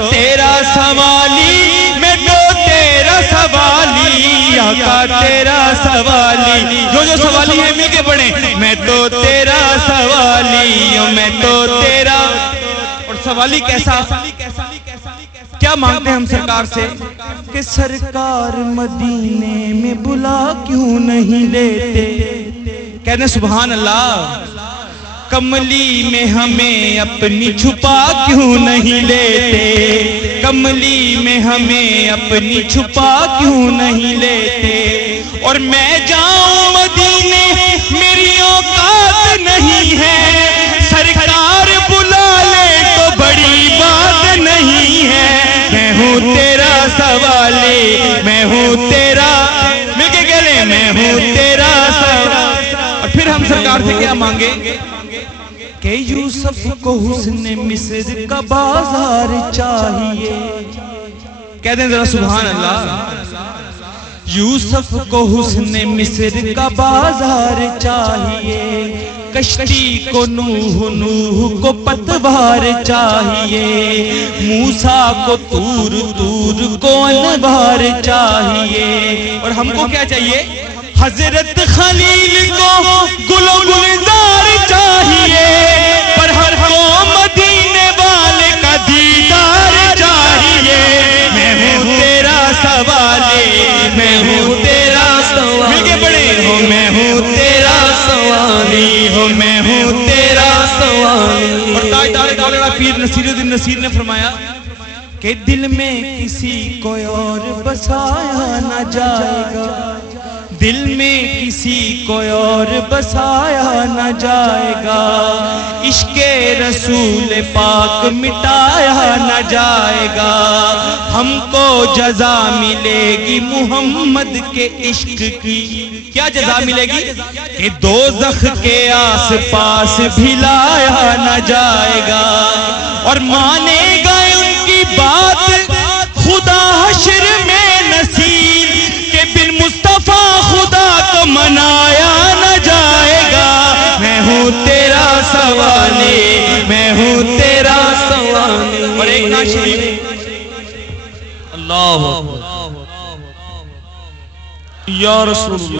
तेरा सवाली, मैं तो तेरा सवाली, आका तेरा सवाली। जो जो सवाली है मिलके पढ़े, मैं तो तेरा सवाली, मैं तो तेरा। और सवाली कैसा, क्या मांगते हैं हम सरकार से कि सरकार मदीने में बुला क्यों नहीं लेते। कहते हैं सुभान अल्लाह, कमली में हमें अपनी छुपा क्यों नहीं लेते, कमली में हमें अपनी छुपा क्यों नहीं लेते। और मैं जाऊं मदीने मेरी औकात नहीं है, सरकार बुला ले तो बड़ी बात नहीं है। मैं हूँ तेरा सवाली, मैं हूँ तेरा, मिलके कह ले मैं हूँ तेरा सवाली। और फिर हम सरकार से क्या मांगे कि यूसुफ को हुस्ने मिस्र का बाजार चाहिए। कहते हैं जरा सुभान अल्लाह। यूसुफ को हुस्ने मिस्र का बाजार चाहिए, कश्ती को नूह, नूह को पतवार चाहिए, मूसा को तूर, तूर को अनवार चाहिए। और हमको क्या चाहिए, हजरत खलील को गुलो गुलजार चाहिए, पर हमको मदीने वाले का दीदार चाहिए। मैं हूँ तेरा सवाली, मैं हूँ तेरा सवाली, मिलके पढ़े हो मैं हूँ तेरा सवाली, हो मैं हूँ तेरा सवाली। और ताजदार दौलत पीर नसीरुद्दीन नसीर ने फरमाया कि दिल में किसी को और बसाया न जाएगा, दिल में किसी को और बसाया न जाएगा, इश्के रसूल पाक मिटाया न जाएगा। हमको जजा मिलेगी मोहम्मद के इश्क की। क्या जजा मिलेगी कि दोज़ख के आस पास भिलाया न जाएगा। और मानेगा उनकी बात खुदा हश्र में नसीर, के बिन मुस्तफा खुदा को मनाया न जाएगा। मैं हूँ तेरा सवाली, मैं हूँ तेरा सवाली। और एक नात शरीफ, अल्लाह या रसूल।